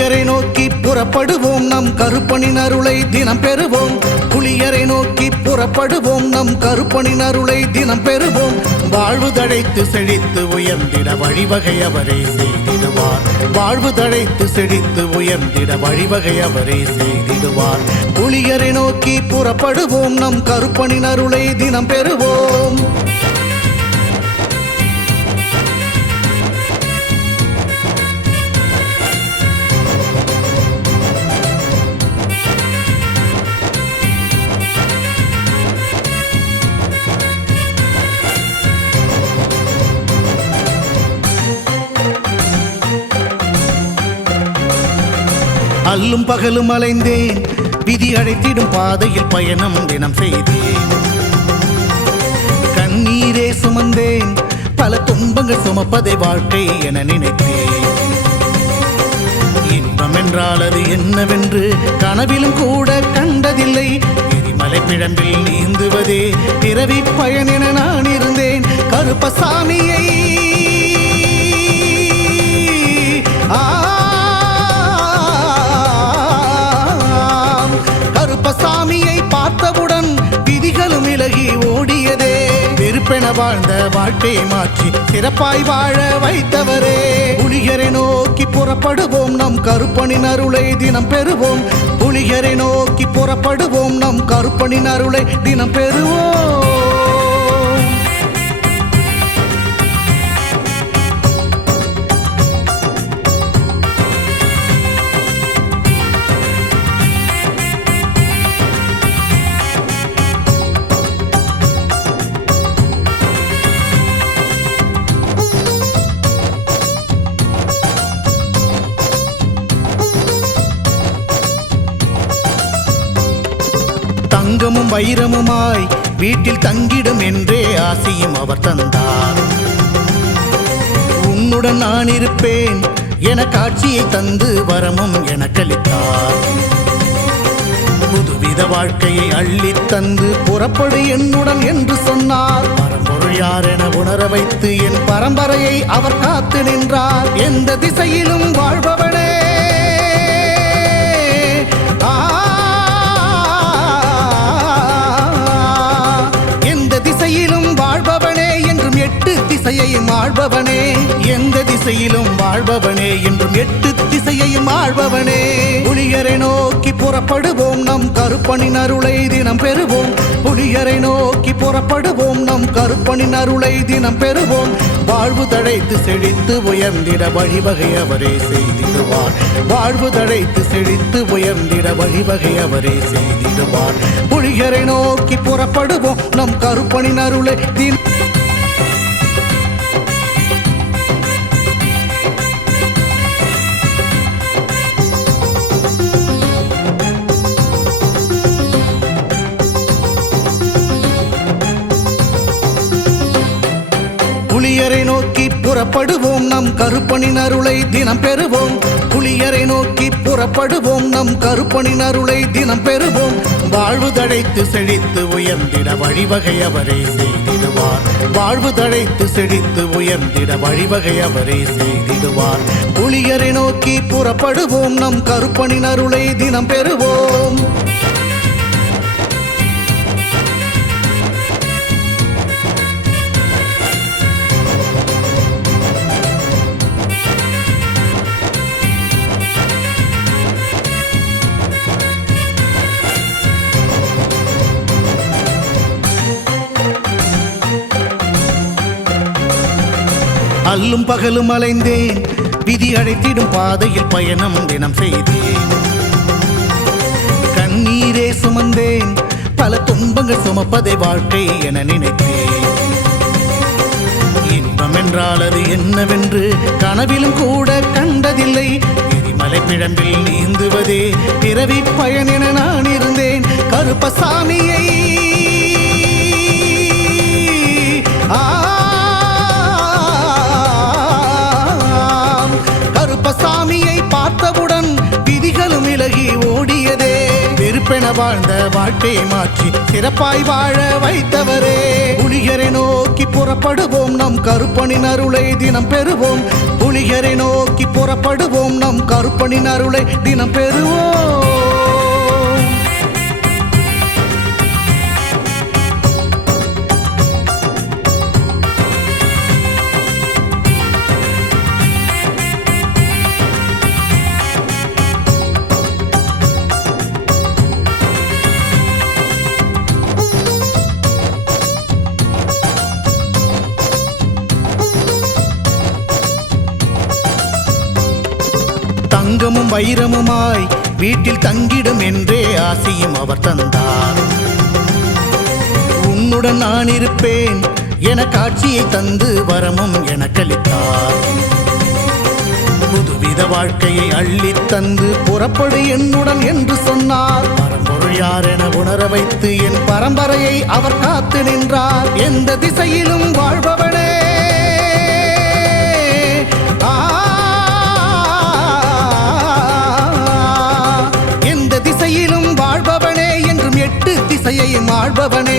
புலியரை நோக்கி புறப்படுவோம் நம் கருப்பனின் அருளை தினம் பெறுவோம். புலியரை நோக்கி புறப்படுவோம் நம் கருப்பனின் அருளை தினம் பெறுவோம். வாழ்வு தழைத்து செழித்து உயர்ந்திட வழிவகை அவரே செய்திடுவார். வாழ்வு தழைத்து செழித்து உயர்ந்திட வழிவகை அவரே செய்திடுவார். புலியரை நோக்கி புறப்படுவோம் நம் கருப்பனின் அருளை தினம் பெறுவோம். அல்லும் பகலும் அலைந்தேன், விதி அழைத்திடும் பாதையில் பயணம் தினம் செய்தேன். கண்ணீரே சுமந்தேன், பல துன்பங்கள் சுமப்பதை வாழ்க்கை என நினைத்தேன். இன்பம் என்றால் அது என்னவென்று கனவிலும் கூட கண்டதில்லை. எரிமலை பிழம்பில் நீந்துவதே பிறவி பயன் என நான் இருந்தேன். கருப்பசாமியை கருப்பசாமியை பார்த்தவுடன் விதிகளும் விலகி ஓடியதே. வெறுப்பென வாழ்ந்த வாழ்க்கையை மாற்றி சிறப்பாய் வாழ வைத்தவரே. புலியரை நோக்கி புறப்படுவோம் நம் கருப்பனின் அருளை தினம் பெறுவோம். புலியரை நோக்கி புறப்படுவோம் நம் கருப்பனின் அருளை தினம் பெறுவோம். தங்கமும் வைரமுமாய் வீட்டில் தங்கிடும் என்றே ஆசையும் அவர் தந்தார். உன்னுடன் நான் இருப்பேன் என காட்சியை தந்து வரமும் எனக்களித்தார். புதுவித வாழ்க்கையை அள்ளி தந்து புறப்படு என்னுடன் என்று சொன்னார். பரம்பொருள் யார் என உணர வைத்து என் பரம்பரையை அவர் காத்து நின்றார். எந்த திசையிலும் வாழ்பவனே, திசையையும் ஆள்பவனே. எந்த திசையிலும் வாழ்பவனே என்றும் 8 திசையையும் ஆள்பவனே. புலியரை நோக்கி புறப்படுவோம் நம் கருப்பனின் அருளை தினம் பெறுவோம். புலியரை நோக்கி புறப்படுவோம் நம் கருப்பனின் அருளை தினம் பெறுவோம். வாழ்வு தழைத்து செழித்து உயர்ந்திட வழிவகை அவரே செய்திடுவார். வாழ்வு தழைத்து செழித்து உயர்ந்திட வழிவகை அவரே செய்திடுவார். புலியரை நோக்கி புறப்படுவோம் நம் கருப்பனின் அருளை தினம். புலியரை நோக்கி புறப்படுவோம் நம் கருப்பனின் அருளை தினம் பெறுவோம். புலியரை நோக்கி புறப்படுவோம் நம் கருப்பனின் அருளை தினம் பெறுவோம். வாழ்வு தழைத்து செழித்து உயர்ந்திட வழிவகை அவரே செய்திடுவார். வாழ்வு தழைத்து செழித்து உயர்ந்திட வழிவகை அவரே செய்திடுவார். புலியரை நோக்கி புறப்படுவோம் நம் கருப்பனின் அருளை தினம் பெறுவோம். அல்லும் பகலும் அலைந்தேன், விதி அழைத்திடும் பாதையில் பயணம் தினம் செய்தேன். கண்ணீரே சுமந்தேன், பல துன்பங்கள் சுமப்பதை வாழ்க்கை என நினைத்தேன். இன்பம் என்றால் அது என்னவென்று கனவிலும் கூட கண்டதில்லை. எரிமலை பிழம்பில் நீந்துவதே பிறவி பயன் என நான் இருந்தேன். கருப்பசாமியை கருப்பசாமியை பார்த்தவுடன் விதிகளும் விலகி ஓடியதே. வெறுப்பென வாழ்ந்த வாழ்க்கையை மாற்றி சிறப்பாய் வாழ வைத்தவரே. புலிகரை நோக்கி புறப்படுவோம், நம் கருப்பனின் அருளை தினம் பெறுவோம். புலிகரை நோக்கி புறப்படுவோம், நம் கருப்பனின் அருளை தினம் பெறுவோம். தங்கமும் வைரமுமாய் வீட்டில் தங்கிடும் என்றே ஆசியும் அவர் தந்தார். உன்னுடன் நான் இருப்பேன் என காட்சியை தந்து வரமும் எனக்களித்தார். புதுவித வாழ்க்கையை அள்ளி தந்து புறப்படு என்னுடன் என்று சொன்னார். பரம்பொருள் யார் என உணர வைத்து என் பரம்பரையை அவர் காத்து நின்றார். எந்த திசையிலும் வாழ்பவனே, திசையையும் ஆள்பவனே,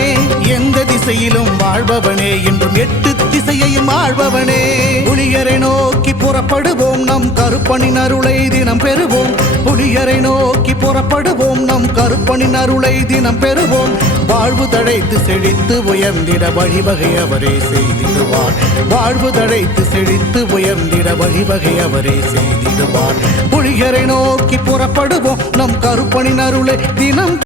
எந்த திசையிலும் வாழ்பவனே, என்றும் 8 திசையையும் ஆள்பவனே. புலிகரை நோக்கி புறப்படுவோம், நம் கருப்பனின் அருளை தினம் பெறுவோம். புலிகரை நோக்கி புறப்படுவோம், நம் கருப்பனின் அருளை தினம் பெறுவோம். வாழ்வு தழைத்து செழித்து உயர்ந்திட வழிவகை அவரே செய்திடுவார். வாழ்வு தழைத்து செழித்து உயர்ந்திட வழிவகை அவரே செய்திடுவார். புலிகரை நோக்கி புறப்படுவோம், நம் கருப்பனின் அருளை தினம்.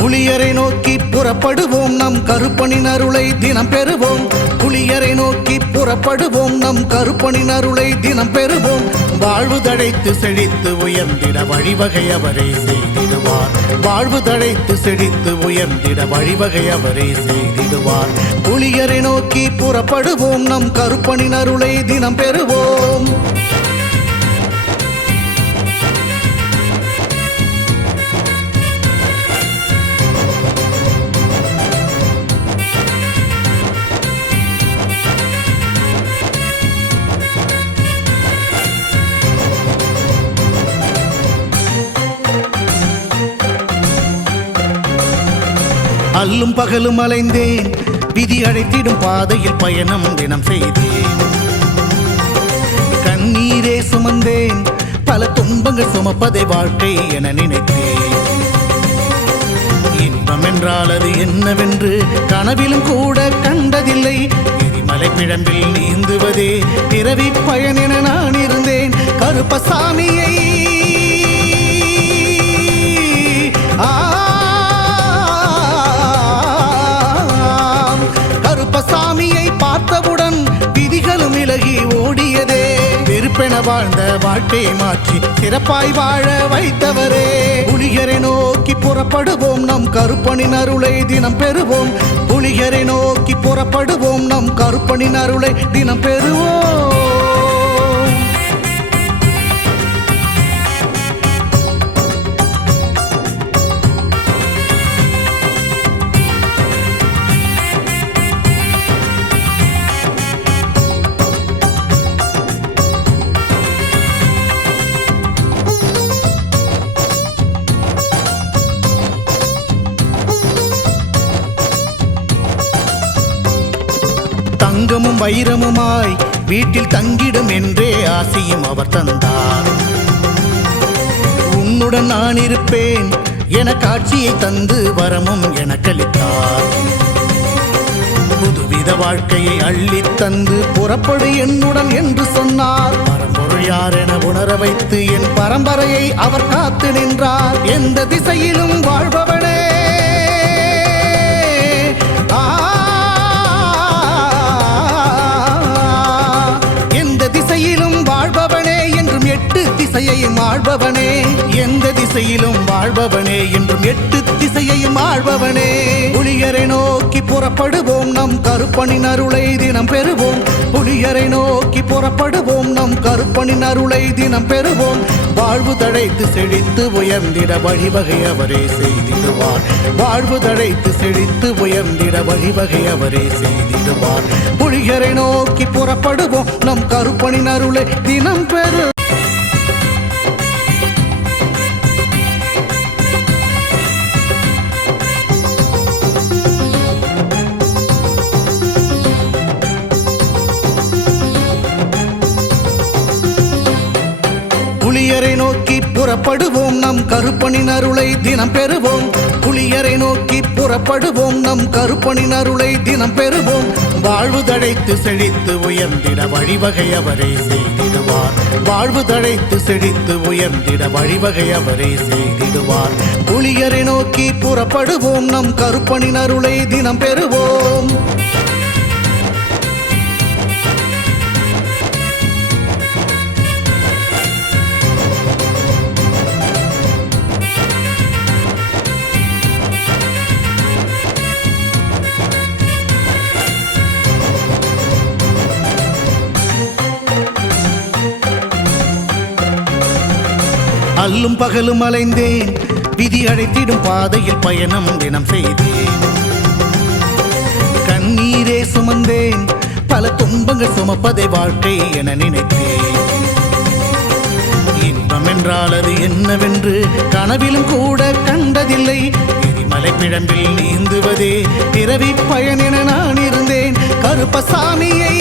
புலிகரை நோக்கி புறப்படுவோம், நம் கருப்பனின் அருளை தினம் பெறுவோம். புலிகரை நோக்கி புறப்படுவோம், நம் கருப்பனின் அருளை தினம் பெறுவோம். வாழ்வு தழைத்து செழித்து உயர்ந்திட வழிவகை அவரே செய்திடுவார். வாழ்வு தழைத்து செழித்து உயர்ந்திட வழிவகை அவரே செய்திடுவார். புலிகரை நோக்கி புறப்படுவோம், நம் கருப்பனின் அருளை தினம் பெறுவோம். அல்லும் பகலும் அலைந்தேன், விதி அழைத்திடும் பாதையில் பயணம் தினம் செய்தேன். கண்ணீரே சுமந்தேன், பல துன்பங்கள் சுமப்பதை வாழ்க்கை என நினைத்தேன். இன்பம் என்றால் அது என்னவென்று கனவிலும் கூட கண்டதில்லை. எரிமலை பிழம்பில் நீந்துவதே பிறவி பயன் என நான் இருந்தேன். கருப்பசாமியை கருப்பசாமியை பார்த்தவுடன் விதிகளும் விலகி ஓடியதே. வெறுப்பென வாழ்ந்த வாழ்க்கையை மாற்றி சிறப்பாய் வாழ வைத்தவரே. புலிகரை நோக்கி புறப்படுவோம், நம் கருப்பனின் அருளை தினம் பெறுவோம். புலிகரை நோக்கி புறப்படுவோம், நம் கருப்பனின் அருளை தினம் பெறுவோம். தங்கமும் வைரமுமாய் வீட்டில் தங்கிடும் என்றே ஆசியும் அவர் தந்தார். உன்னுடன் நான் இருப்பேன் என காட்சியை தந்து வரமும் எனக்களித்தார். புதுவித வாழ்க்கையை அள்ளி தந்து புறப்படு என்னுடன் என்று சொன்னார். பரம்பொருள் யார் என உணர வைத்து என் பரம்பரையை அவர் காத்து நின்றார். எந்த திசையிலும் வாழ்பவனே, எந்த திசையிலும் வாழ்பவனே, என்றும் 8 திசையையும் ஆள்பவனே எந்த திசையிலும் வாழ்பவனே என்றும் எட்டு திசையையும் ஆள்பவனே புலியரை நோக்கி புறப்படுவோம் நம் கருப்பனின் அருளை தினம் பெறுவோம் புலியரை நோக்கி புறப்படுவோம் நம் கருப்பனின் அருளை தினம் பெறுவோம் வாழ்வு தழைத்து செழித்து உயர்ந்திட வழிவகை அவரே செய்திடுவார் வாழ்வு தழைத்து செழித்து உயர்ந்திட வழிவகை அவரே செய்திடுவார் புலியரை நோக்கி புறப்படுவோம் நம் கருப்பனின் அருளை தினம் பெறு புலியரை நோக்கி புறப்படுவோம் நம் கருப்பனின் அருளை தினம் பெறுவோம் புலியரை நோக்கி புறப்படுவோம் நம் கருப்பனின் அருளை தினம் பெறுவோம் வாழ்வு தழைத்து செழித்து உயர்ந்திட வழிவகை அவரே செய்திடுவார் வாழ்வு தழைத்து செழித்து உயர்ந்திட வழிவகை அவரே செய்திடுவார் புலியரை நோக்கி புறப்படுவோம் நம் கருப்பனின் அருளை தினம் பெறுவோம் அல்லும் பகலும் அலைந்தேன் விதி அழைத்திடும் பாதையில் பயணம் தினம் செய்தேன் கண்ணீரே சுமந்தேன் பல துன்பங்கள் சுமப்பதை வாழ்க்கை என நினைத்தேன் இன்பம் என்றால் அது என்னவென்று கனவிலும் கூட கண்டதில்லை எரிமலை பிழம்பில் நீந்துவதே பிறவி பயன் என நான் இருந்தேன் கருப்பசாமியை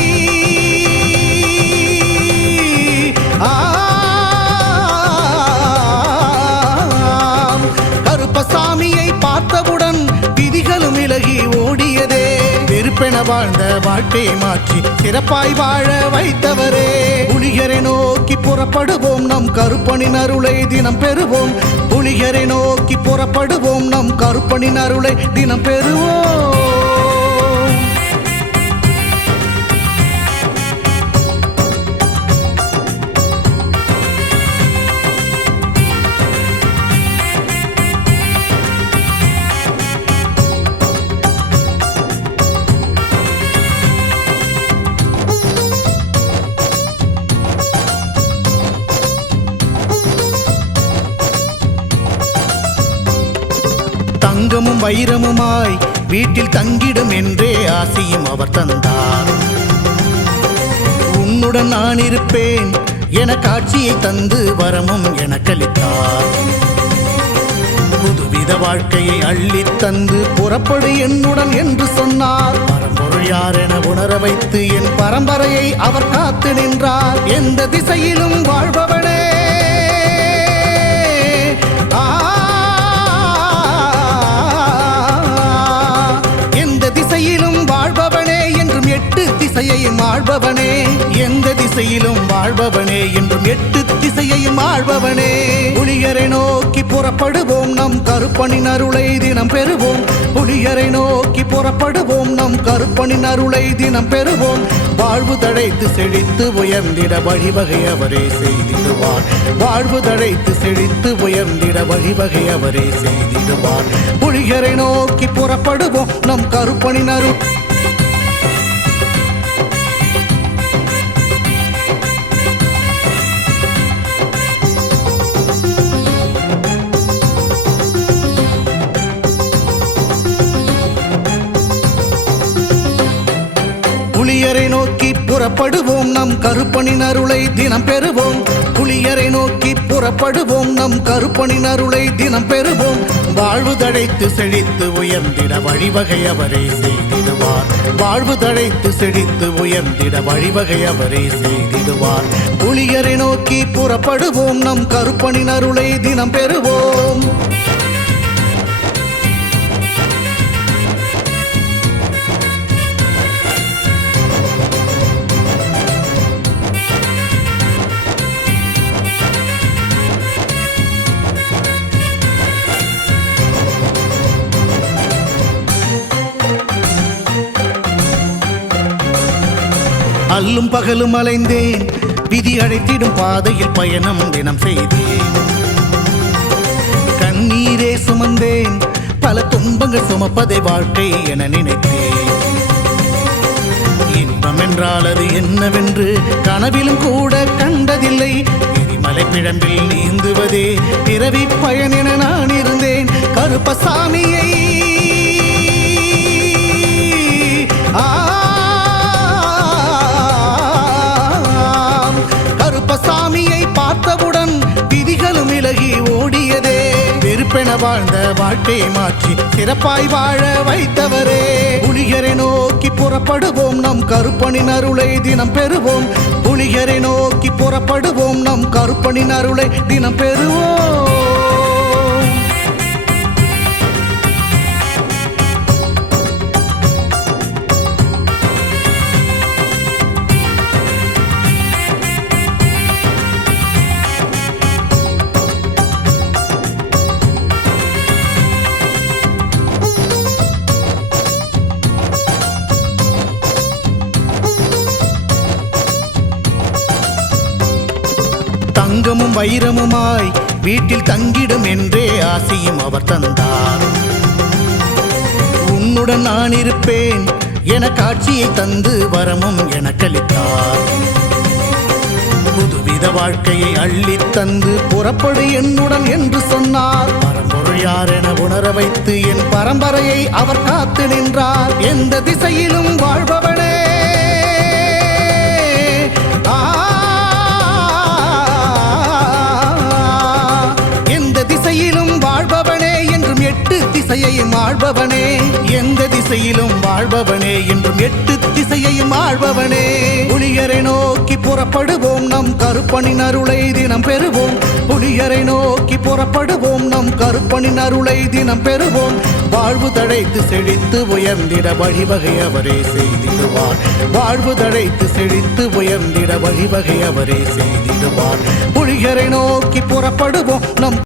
கருப்பசாமியை பார்த்தவுடன் விதிகளும் விலகி ஓடியதே வெறுப்பென வாழ்ந்த வாழ்க்கையை மாற்றி சிறப்பாய் வாழ வைத்தவரே புலியரை நோக்கி புறப்படுவோம் நம் கருப்பனின் அருளை தினம் பெறுவோம் புலியரை நோக்கி புறப்படுவோம் நம் கருப்பனின் அருளை தினம் பெறுவோம் தங்கமும் வைரமுமாய் வீட்டில் தங்கிடும் என்றே ஆசையும் அவர் தந்தார் உன்னுடன் நான் இருப்பேன் என காட்சியை தந்து வரமும் எனக்களித்தார் புதுவித வாழ்க்கையை அள்ளி தந்து புறப்படு என்னுடன் என்று சொன்னார் பரம்பொருள் யார் என உணர வைத்து என் பரம்பரையை அவர் காத்து நின்றார் எந்த திசையிலும் வாழ்பவனே திசையிலும் வாழ்பவனே என்றும் எட்டு திசையையும் ஆள்பவனே எந்த திசையிலும் வாழ்பவனே என்றும் எட்டு திசையையும் ஆள்பவனே புலியரை நோக்கி புறப்படுவோம் நம் கருப்பனின் அருளை தினம் பெறுவோம் புலியரை நோக்கி புறப்படுவோம் நம் கருப்பனின் அருளை தினம் பெறுவோம் வாழ்வு தழைத்து செழித்து உயர்ந்திட வழிவகை அவரே செய்திடுவார் வாழ்வு தழைத்து செழித்து உயர்ந்திட வழிவகை அவரே செய்திடுவார் புலியரை நோக்கி புறப்படுவோம் நம் கருப்பனின் அருள் புலியரை நோக்கி புறப்படுவோம் நம் கருப்பனின் அருளை தினம் பெறுவோம் புலியரை நோக்கி புறப்படுவோம் நம் கருப்பனின் அருளை தினம் பெறுவோம் வாழ்வு தழைத்து செழித்து உயர்ந்திட வழிவகை அவரே செய்திடுவார் வாழ்வு தழைத்து செழித்து உயர்ந்திட வழிவகை அவரே செய்திடுவார் புலியரை நோக்கி புறப்படுவோம் நம் கருப்பனின் அருளை தினம் பெறுவோம் அல்லும் பகலும் அலைந்தேன் விதி அழைத்திடும் பாதையில் பயணம் தினம் செய்தேன். கண்ணீரே சுமந்தேன், பல துன்பங்கள் சுமப்பதை வாழ்க்கை என நினைத்தேன். இன்பம் என்றால் அது என்னவென்று கனவிலும் கூட கண்டதில்லை. எரிமலை பிழம்பில் நீந்துவதே பிறவி பயன் என நான் இருந்தேன். கருப்பசாமியை கருப்பசாமியை பார்த்தவுடன் விதிகளும் விலகி ஓடியதே. வெறுப்பென வாழ்ந்த வாழ்க்கையை மாற்றி சிறப்பாய் வாழ வைத்தவரே. புலிகரை நோக்கி புறப்படுவோம், நம் கருப்பனின் அருளை தினம் பெறுவோம். புலிகரை நோக்கி புறப்படுவோம், நம் கருப்பனின் அருளை தினம் பெறுவோம். தங்கமும் வைரமுமாய் வீட்டில் தங்கிடும் என்றே ஆசையும் அவர் தந்தார். உன்னுடன் நான் இருப்பேன் என காட்சியை தந்து வரமும் எனக்களித்தார். புதுவித வாழ்க்கையை அள்ளித் தந்து புறப்படு என்னுடன் என்று சொன்னார். பரம்பொருள் யார் என உணர வைத்து என் பரம்பரையை அவர் காத்து நின்றார். எந்த திசையிலும் வாழ்பவனே, வாழ்பவனே என்றும் எட்டு திசையையும் ஆள்பவனே. எந்த திசையிலும் வாழ்பவனே என்றும் எட்டு திசையையும் ஆள்பவனே. புலிகரை நோக்கி புறப்படுவோம், நம் கருப்பனின் அருளை தினம் பெறுவோம். புலிகரை நோக்கி புறப்படுவோம், நம் கருப்பனின் அருளை தினம் பெறுவோம். வாழ்வு தழைத்து செழித்து உயர்ந்திட வழிவகை அவரே செய்திடுவார். வாழ்வு தழைத்து செழித்து உயர்ந்திட வழிவகை அவரே செய்திடுவார். புலிகரை நோக்கி புறப்படுவோம், நம்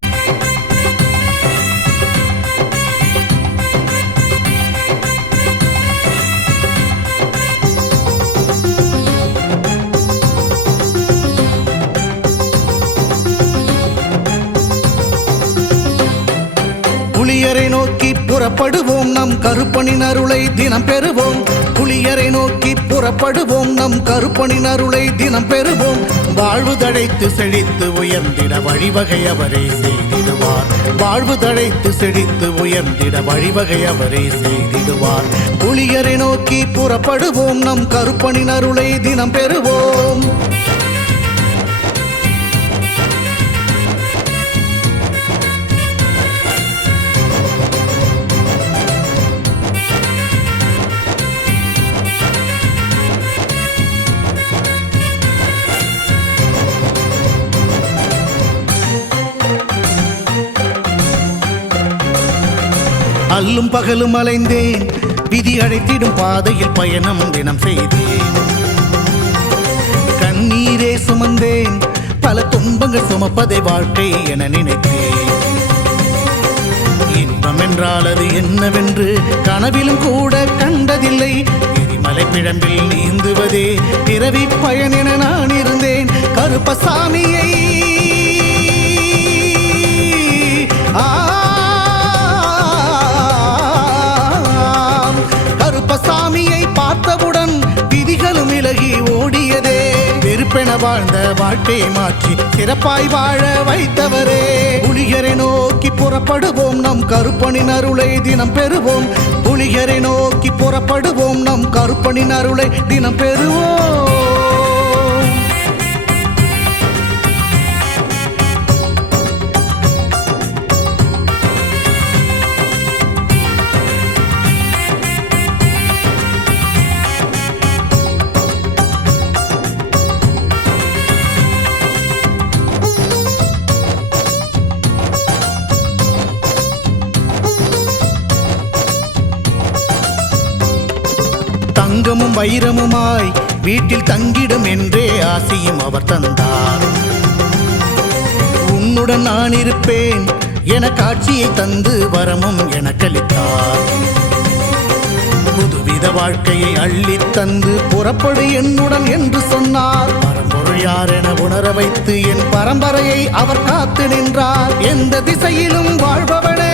புலியரை நோக்கி புறப்படுவோம், நம் கருப்பனின் அருளை தினம் பெறுவோம். புலியரை நோக்கி புறப்படுவோம், நம் கருப்பனின் அருளை தினம் பெறுவோம். வாழ்வு தழைத்து செழித்து உயர்ந்திட வழிவகை அவரே செய்திடுவார். வாழ்வு தழைத்து செழித்து உயர்ந்திட வழிவகை அவரே செய்திடுவார். புலியரை நோக்கி புறப்படுவோம், நம் கருப்பனின் அருளை தினம் பெறுவோம். அல்லும் பகலும் அலைந்தேன், விதி அழைத்திடும் பாதையில் பயணம் தினம் செய்தேன். கண்ணீரே சுமந்தேன், பல துன்பங்கள் சுமப்பதை வாழ்க்கை என நினைத்தேன். இன்பம் என்றால் அது என்னவென்று கனவிலும் கூட கண்டதில்லை. எரிமலை பிழம்பில் நீந்துவதே பிறவி பயன் என நான் இருந்தேன். கருப்பசாமியை கருப்பசாமியை பார்த்தவுடன் விதிகளும் விலகி ஓடியதே. வெறுப்பென வாழ்ந்த வாழ்க்கையை மாற்றி சிறப்பாய் வாழ வைத்தவரே. புலிகரை நோக்கி புறப்படுவோம், நம் கருப்பனின் அருளை தினம் பெறுவோம். புலிகரை நோக்கி புறப்படுவோம், நம் கருப்பனின் அருளை தினம் பெறுவோம். தங்கமும் வைரமுமாய் வீட்டில் தங்கிடும் என்றே ஆசையும் அவர் தந்தார். உன்னுடன் நான் இருப்பேன் என காட்சியை தந்து வரமும் எனக்களித்தார். புதுவித வாழ்க்கையை அள்ளித் தந்து புறப்படு என்னுடன் என்று சொன்னார். பரம்பொருள் யார் என உணர வைத்து என் பரம்பரையை அவர் காத்து நின்றார். எந்த திசையிலும் வாழ்பவனே,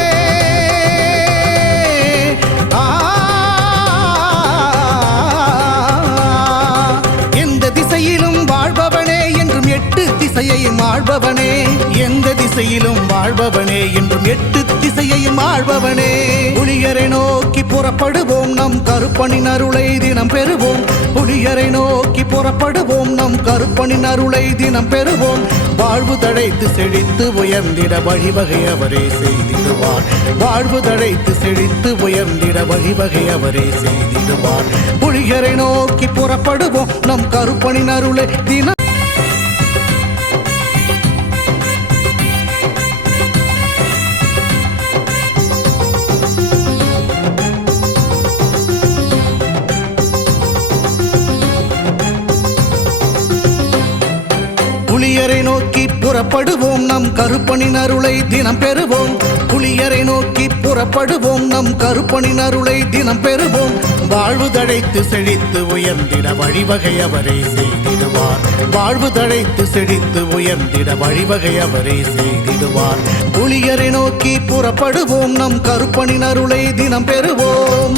எந்த திசையிலும் வாழ்பவனே என்றும் எட்டு திசையையும் ஆள்பவனே. எந்த திசையிலும் வாழ்பவனே என்றும் எட்டு திசையையும் ஆள்பவனே. புலியரை நோக்கி புறப்படுவோம், நம் கருப்பனின் அருளை தினம் பெறுவோம். புலியரை நோக்கி புறப்படுவோம், நம் கருப்பனின் அருளை தினம் பெறுவோம். வாழ்வு தழைத்து செழித்து உயர்ந்திட வழிவகை அவரே செய்திடுவார். வாழ்வு தழைத்து செழித்து உயர்ந்திட வழிவகை அவரே செய்திடுவார். புலியரை நோக்கி புறப்படுவோம், நம் கருப்பனின் அருளை தினம் புலியரை நோக்கி புறப்படுவோம், நம் கருப்பனின் அருளை தினம் பெறுவோம். புலியரை நோக்கி புறப்படுவோம், நம் கருப்பனின் அருளை தினம் பெறுவோம். வாழ்வு தழைத்து செழித்து உயர்ந்திட வழிவகை அவரே செய்திடுவார். வாழ்வு தழைத்து செழித்து உயர்ந்திட வழிவகை அவரே செய்திடுவார். புலியரை நோக்கி புறப்படுவோம், நம் கருப்பனின் அருளை தினம் பெறுவோம்.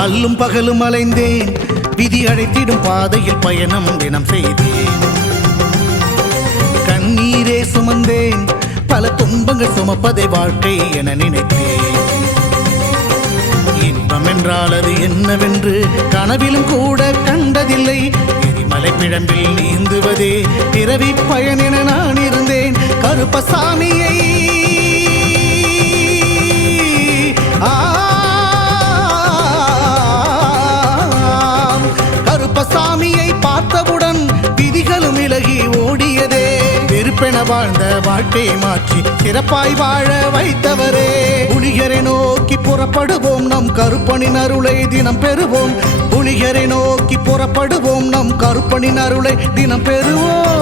அல்லும் பகலும் அலைந்தேன், விதி அழைத்திடும் பாதையில் பயணம் தினம் செய்தேன். கண்ணீரே சுமந்தேன், பல துன்பங்கள் சுமப்பதை வாழ்க்கை என நினைத்தேன். இன்பம் என்றால் அது என்னவென்று கனவிலும் கூட கண்டதில்லை. எரிமலை பிழம்பில் நீந்துவதே பிறவி பயன் என நான் இருந்தேன். கருப்பசாமியை கருப்பசாமியை பார்த்தவுடன் விதிகளும் விலகி ஓடியதே. வெறுப்பென வாழ்ந்த வாழ்க்கையை மாற்றி சிறப்பாய் வாழ வைத்தவரே. புலியரை நோக்கி புறப்படுவோம், நம் கருப்பனின் அருளை தினம் பெறுவோம். புலியரை நோக்கி புறப்படுவோம், நம் கருப்பனின் அருளை தினம் பெறுவோம்.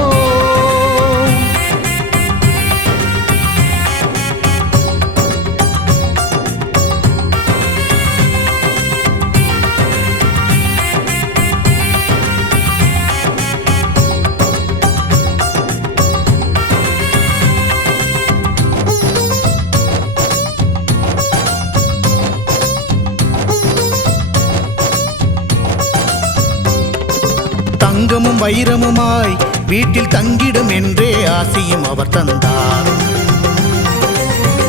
தங்கமும் வைரமுமாய் வீட்டில் தங்கிடும் என்றே ஆசியும் அவர் தந்தார்.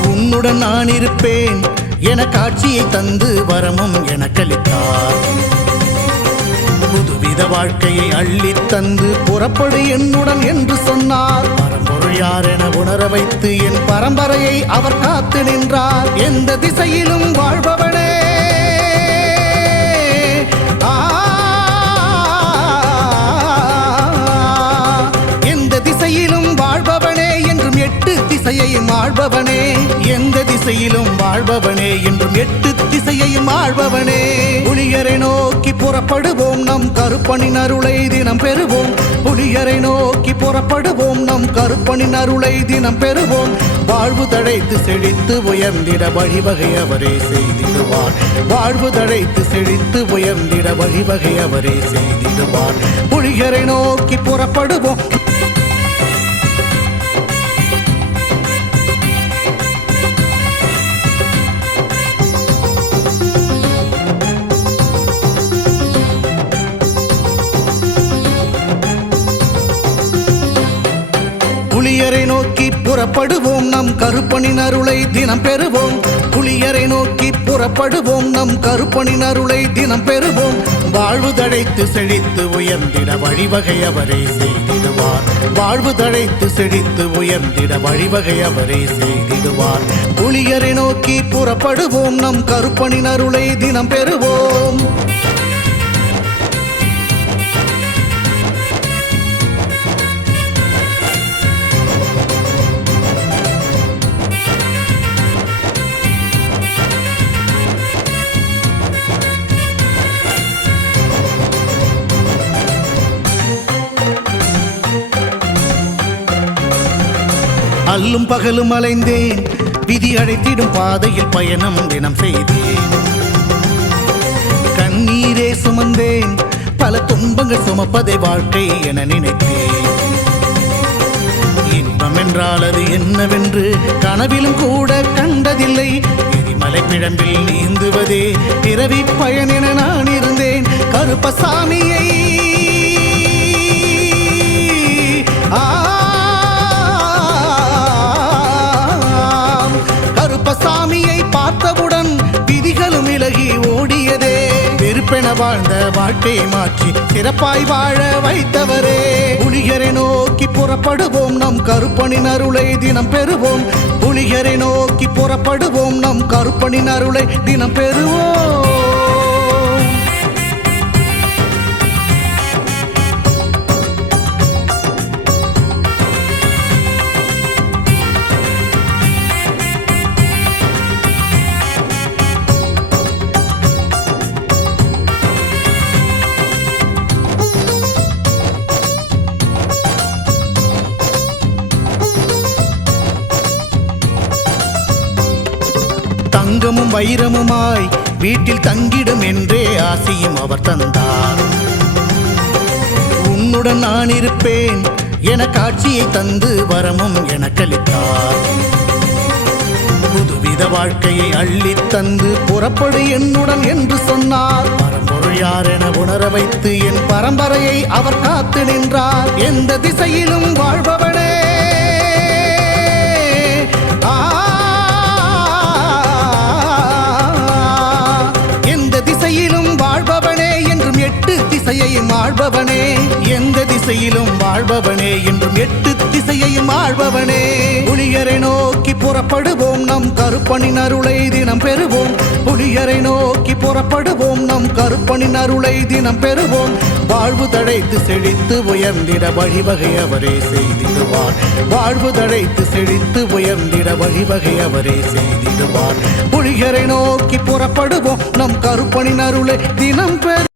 உன்னுடன் நான் இருப்பேன் என காட்சியை தந்து வரமும் எனக்களித்தார். புதுவித வாழ்க்கையை அள்ளித் தந்து புறப்படு என்னுடன் என்று சொன்னார். பரம்பொருள் யார் என உணர வைத்து என் பரம்பரையை அவர் காத்து நின்றார். எந்த திசையிலும் வாழ்பவனே, எட்டு திசையையும் ஆள்பவனே. எந்த திசையிலும் வாழ்பவனே என்றும் எட்டு திசையையும் ஆள்பவனே. புலியரை நோக்கி புறப்படுவோம், நம் கருப்பனின் அருளை தினம் பெறுவோம். புலியரை நோக்கி புறப்படுவோம், நம் கருப்பனின் அருளை தினம் பெறுவோம். வாழ்வு தழைத்து செழித்து உயர்ந்திட வழிவகை அவரே செய்திடுவார். வாழ்வு தழைத்து செழித்து உயர்ந்திட வழிவகை அவரே செய்திடுவார். புலியரை நோக்கி புறப்படுவோம். புலியரை நோக்கி புறப்படுவோம், நம் கருப்பனின் அருளை தினம் பெறுவோம். புலியரை நோக்கி புறப்படுவோம், நம் கருப்பனின் அருளை தினம் பெறுவோம். வாழ்வு தழைத்து செழித்து உயர்ந்திட வழிவகை அவரே செய்திடுவார். வாழ்வு தழைத்து செழித்து உயர்ந்திட வழிவகை அவரே செய்திடுவார். புலியரை நோக்கி புறப்படுவோம், நம் கருப்பனின் அருளை தினம் பெறுவோம். அல்லும் பகலும் அலைந்தேன், விதி அழைத்திடும் பாதையில் பயணம் தினம் செய்தேன். கண்ணீரே சுமந்தேன், பல துன்பங்கள் சுமப்பதை வாழ்க்கை என நினைத்தேன். இன்பம் என்றால் அது என்னவென்று கனவிலும் கூட கண்டதில்லை. எரிமலை பிழம்பில் நீந்துவதே பிறவி பயன் என நான் இருந்தேன். கருப்பசாமியை கருப்பசாமியை பார்த்தவுடன் விதிகளும் விலகி ஓடியதே. வெறுப்பென வாழ்ந்த வாழ்க்கையை மாற்றி சிறப்பாய் வாழ வைத்தவரே. புலிகரை நோக்கி புறப்படுவோம், நம் கருப்பனின் அருளை தினம் பெறுவோம். புலிகரை நோக்கி புறப்படுவோம், நம் கருப்பனின் அருளை தினம் பெறுவோம். தங்கமும் வைரமுமாய் வீட்டில் தங்கிடும் என்றே ஆசையும் அவர் தந்தார். உன்னுடன் நான் இருப்பேன் என காட்சியை தந்து வரமும் எனக்களித்தார். புதுவித வாழ்க்கையை அள்ளித் தந்து புறப்படு என்னுடன் என்று சொன்னார். பரம்பொருள் யார் என உணர வைத்து என் பரம்பரையை அவர் காத்து நின்றார். எந்த திசையிலும் வாழ்பவனே, வாழ்பவனே என்றும் எட்டு திசையையும் ஆள்பவனே. எந்த திசையிலும் வாழ்பவனே என்றும் எட்டு திசையையும் ஆள்பவனே. புலிகரை நோக்கி புறப்படுவோம், நம் கருப்பனின் அருளை தினம் பெறுவோம். புலிகரை நோக்கி புறப்படுவோம், நம் கருப்பனின் அருளை தினம் பெறுவோம். வாழ்வு தழைத்து செழித்து உயர்ந்திட வழிவகை அவரே செய்திடுவார். வாழ்வு தழைத்து செழித்து உயர்ந்திட வழிவகை அவரே செய்திடுவார். புலிகரை நோக்கி புறப்படுவோம், நம் கருப்பனின் அருளை தினம் பெறுவோம்.